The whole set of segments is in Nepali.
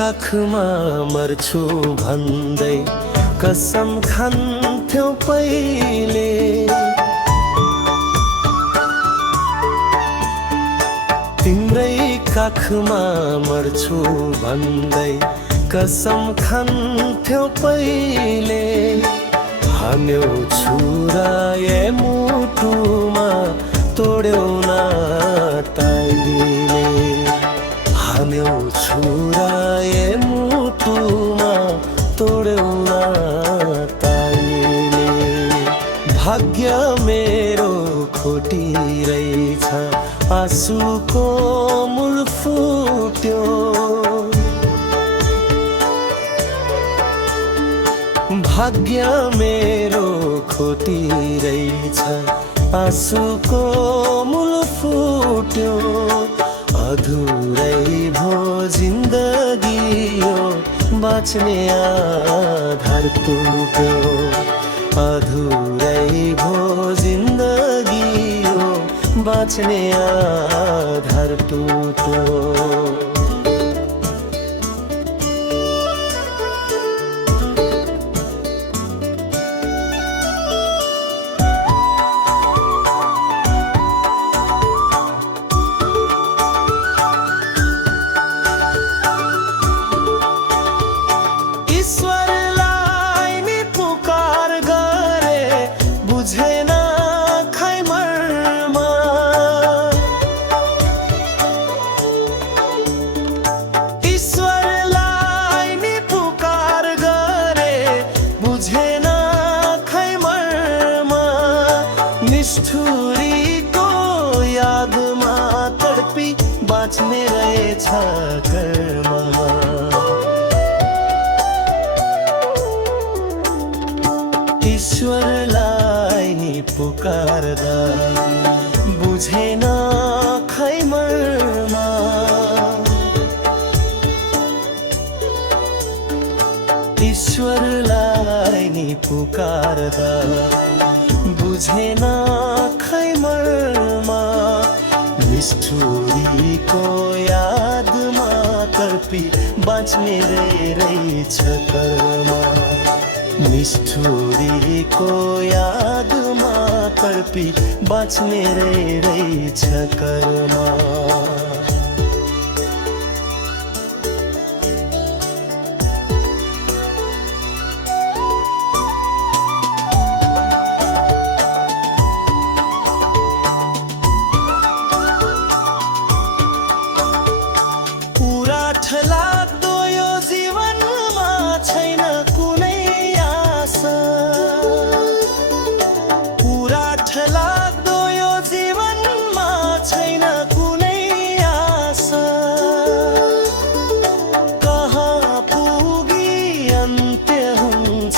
काखमा मर्छु भन्दै कसम खान्थ्यौ पहिले। तिम्रै काखमा मर्छु भन्दै कसम खान्थ्यौ पहिले। हान्यौ छुराए मुटुमा तोड्यौ न ताईले। हान्यौ छुराए मुटुमा तोड्यौ न ताईले। भाग्य मेरो खोटी रहेछ आँसुको मूल फुट्यो। भाग्य मेरो खोटी रहेछ आँसुको मूल फुट्यो। अधुरै भो जिन्दगी यो बाँच्ने आधार टुट्यो। अधुरै भो जिन्दगी यो बाँच्ने आधार टुट्यो। ईश्वरलाई नि पुकार गरे बुझेन खै मर्म। ईश्वरलाई नि पुकार गरे बुझेन खै मर्म। निष्ठुरीको यादमा तडपी बाँच्ने रहेछ कर्ममा। ईश्वरलाई नि पुकारदा बुझेन खै मर्म। ईश्वरलाई नि पुकारदा बुझेन खै मर्म। निष्ठुरीको यादमा तडपी बाँच्ने रहेछ कर्म। निष्ठुरीको यादमा तडपी बाँच्ने रहेछ कर्म। उराठ लाग्दो यो जीवनमा छैन कुनै आशा। उराठ लाग्दो यो जीवनमा छैन कुनै आशा। कहाँ पुगी अन्त्य हुन्छ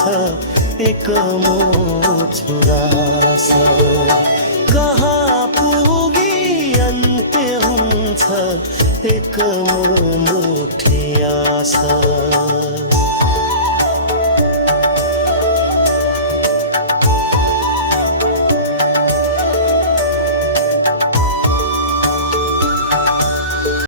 एक मुठो आशा। कहाँ पुगी अन्त्य हुन्छ एक मुठी आशा।